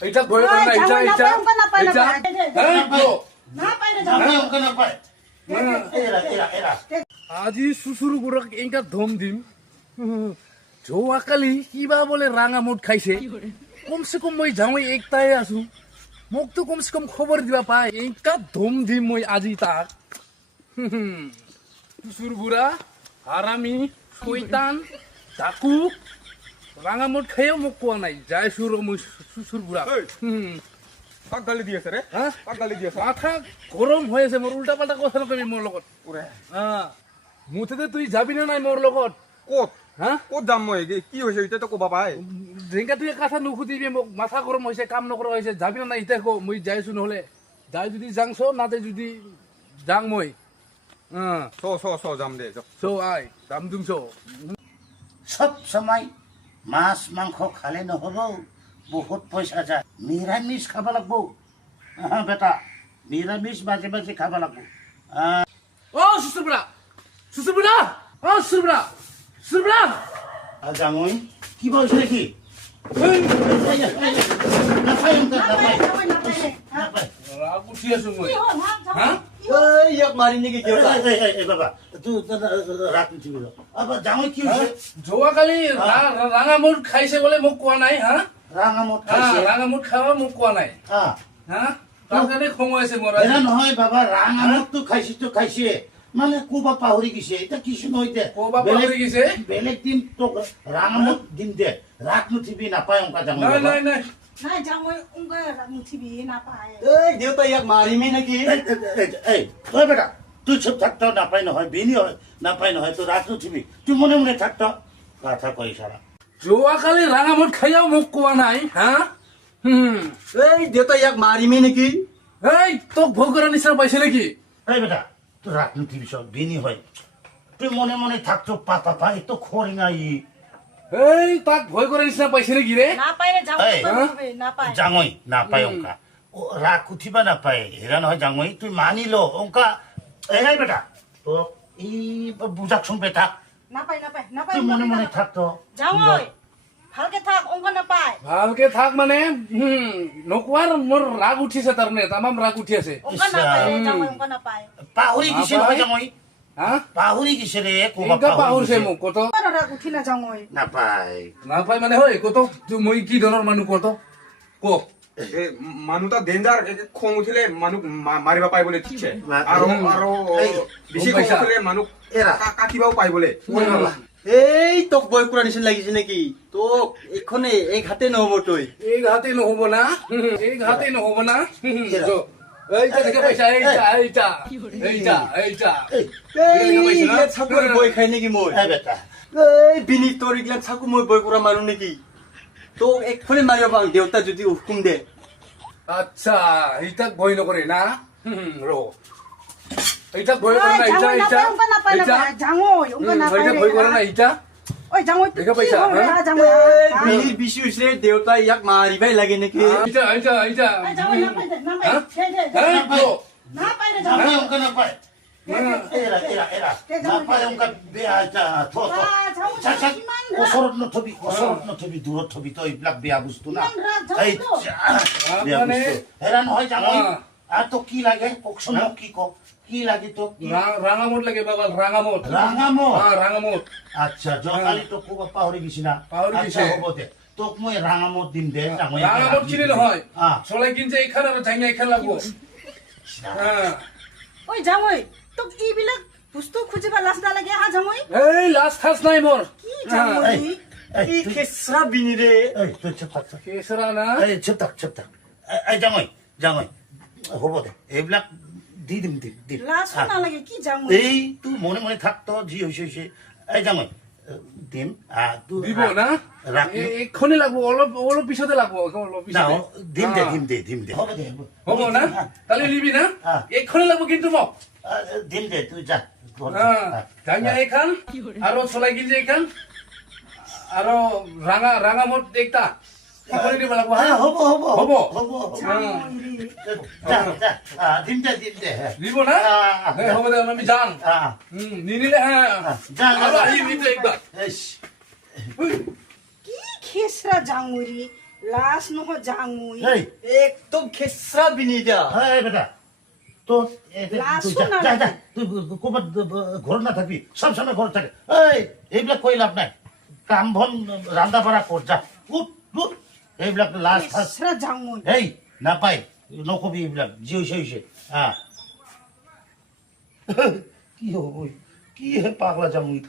এইটা ভয় করে না, এইটা এইটা এইটা এই তো আজি সুসুরু গুড়া এইটা ধম দিম যোৱাকালি কিবা বোলে ৰাঙা মুঠ খাইছে কমসে কম মই যাওঁই একটাই আছো মোকতো কমসে কম খবৰ দিবা পাই এইটা ধম দিম মই আজি তাক সুসুর গুড়া হারামি শৈতান ডাকু রাঙা মুঠ খাইও মোক কোৱা নাই যাই সুর মই সুসুর গুড়া কাক গালি দি আছে ৰে হ্যাঁ কাক গালি দি আছে মাথা গরম হৈ আছে মোৰ উল্টা পাল্টা কথা নকবি মোৰ লগত মুঠতে তুই যাবি না নাই মোৰ লগত ক'ত হা ক'ত যাম মই কি হৈছে এতিয়া তো ক'বা পাই যেনেকা তুই কথা নুসুধিবি মোক মাথা গৰম হৈছে কাম নকৰা হৈছে যাবি না নাই এতিয়া কো মই যাইছো নহলে যাই যদি যাংছ নাতে যদি যাং মই চ যাম দে চ আই দাম দুম চ সব সময় মাছ মাংস খালে নহব বহুত পয়সা যায় নিরামিষ খাব লাগবো হ্যাঁ বেটা নিরামিষ মাঝে মাঝে খাব লাগবো ও সুসুবড়া সুসুবড়া ও সুসুবড়া সুসুবড়া জামই কি বলছ নাকি রাগ উঠি আছো মই হ্যাঁ ইয়াক মারি নাকি কেউ বাবা তুই রাত নিবি আবার জামই কি হয়েছে যোৱাকালি ৰাঙা মুঠ খাইছে বলে মোক কোৱা নাই হা রাঙামত খাইছে ৰাঙা মুঠ খাওয়া মোক কোৱা নাই হ্যাঁ হা তাৰ কাৰণে খং আছে মোৰ এরা নহয় বাবা রাঙামত তো খাইছে মানে কোবা পাহরি গেছে এটা কিছু নইতে কোবা পাহৰি গৈছে বেলেগ দিন তো রাঙামত দিন দে রাত নুঠিবি নাপায় অঙ্কা জামই নাই নাই নাই নাই জামই উঙ্গা মুঠিবি না পায় এই দেউতা ইয়াক মারিমি নাকি এই ওই বেটা তুই চুপ থাকতো নাপাই নহয় বিনি হয় নাপাই নহয় তো রাত নুঠিবি তুই মনে মনে থাকতো কথা কই সারা যোৱাকালি ৰাঙা মুঠ খাইয়াও মোক কোৱা নাই হা এই দেউতা ইয়াক মারিমি নাকি এই তোক ভোগ কৰাৰ নিচিনা পাইছে নেকি এই বেটা তুই রাত নুঠিবি সব বিনি হয় তুই মনে মনে থাকতো পাপা এই তো খড়ি নাই এই তাক ভয় কৰাৰ নিচিনা পাইছে নেকি রে না পায় রে জামই এই, মুঠিবি না পায় জাঙই নাপায় অঙ্কা ও রাগ উঠিবা নাপায় হেরা নহয় জাঙই তুই মানিলো অঙ্কা এই বেটা তো এই বুঝাক শুনবে থাক না পায় তুই মনে মনে থাকতো জামই ভালকে থাক উঙ্গা না পায় ভালকে থাক মানে নকোৱাৰ মোৰ ৰাগ উঠিছে তাৰমানে তামাম ৰাগ উঠি আছে উঙ্গা না পায় জামই উঙ্গা না পায় পাহৰি গেছে নহয় জাঙই হা পাহৰি গেছে রে কোবা এনেকা পাহৰিছে মোক কত রাগ উঠি না জামই নাপায় নাপাই মানে হয় কত মই কি ধৰণৰ মানুহ কত ক মানুহ এটা ডেঞ্জাৰ খং উঠিলে মানুহ মাৰিব পাই বোলে ঠিক আছে আৰু বেছি খং উঠিলে মানুহ এৰা কাটিবাও পাই বোলে এই তোক বয় কুৰা নিচিনা লাগিছে নেকি তোক এইখনে এই ঘাটে নহব তই এই ঘাতে নহব না এই ঘাতে নহব না এইটা দেখে পাইছা এইটা এইটা এইটা এইটা এইগিলা চাকু বয় খাই নেকি মই এই বেটা এই বিনি তোর এইগিলা চাকু মই বয় কুৰা মাৰো নেকি তোক এখনে মাৰিব পাওঁ দেউতা যদি হুকুম দে আচ্ছা এইটাক ভয় নকৰে না ৰ এইটাক ভয় কৰে না এইটা এইটা উঙ্গা না পায় এইটা জামই উঙ্গা না পায় এইটা ভয় কৰে না এইটা ওই জামই দেখা পাইছা, হ্যাঁ? জামই বিনিৰ বেছি হৈছে দেউতা ইয়াক মাৰিবাই লাগে নেকি এইটা এইটা এইটা জামই না পায় না পায় এই তো না পায় রে নাপায় জামই অঙ্কা নাপায় এরা নাপায় অঙ্কা থো ওচৰত নথবি দূৰত থবি তই এইবিলাক বেয়া বস্তু না এই বেয়া মানে বস্তু হেৰা নহয় জাঙই আর তো কি লাগে ককচোন মোক কি কক কি লাগে তো রাঙামত লাগে বাবা রাঙামত রাঙামত রাঙামত আচ্ছা যোৱাকালি তো খুব পাহৰি গেছি না পাহৰি আচ্ছা গৈছে। হ'ব দে তোক মই রাঙামত দিম দে জাঙই রাঙামত কিনে নহয় হ্যাঁ চলাই কিনছে এইখান আৰু জাঙা এইখান লাগবো হ্যাঁ ওই জামই তো এইবিলাক বস্তু খুঁজিবা লাজ নালাগে হা জামই এই লাজ খাস নাই মোৰ কি জামই এই খেচৰা বিনিৰে এই তুই চুপ থাক কেসরা না এই চুপ থাক এই জাঙই হ'ব দে এইবিলাক দি দিম লাজ নালাগে কি জামই এই তুই মনে মনে থাকতো যি হৈছে এই জাঙই দিম তুই দিব না রাখ এক্ষণে লাগবো অলপ অলপ পিছতে লাগবো অলপ না পিছতে দিম দে হ'ব দে হ'ব না তাহলে নিবি না হ্যাঁ। এক্ষণে লাগবো কিন্তু মোক দিম দে তুই যা জাঙা এইখান আৰু চলাই কিনছে এইখান আৰু রাঙামত একটা এক্ষণে দিব লাগবো হ্যাঁ হ'ব হ'ব দিম দে দিব না হ'ব দে আমি যাং নিনিলে হ্যাঁ যাং আৰু আহিবি তো একবার এস কি খেসরা জামুরি লাজ নহয় যাং মই এই একদম খেচৰা বিনি দিয়া এই বেটা তোর লাজ তুই শোনা যা যা নাকি? তুই ক'ৰবাত ঘৰত নাথাকিবি সব সময় ঘৰত থাকে এইবিলাক কৈ লাভ নাই কাম বন ৰান্ধা বাঢ়া কৰ যা উঠ উঠ এইবিলাক লাজ ফাজ বেচৰা যাং মই এই নাপায় নকবি এইবিলাক যি হৈছে কি হ'ব কি হে পাগলা জামুই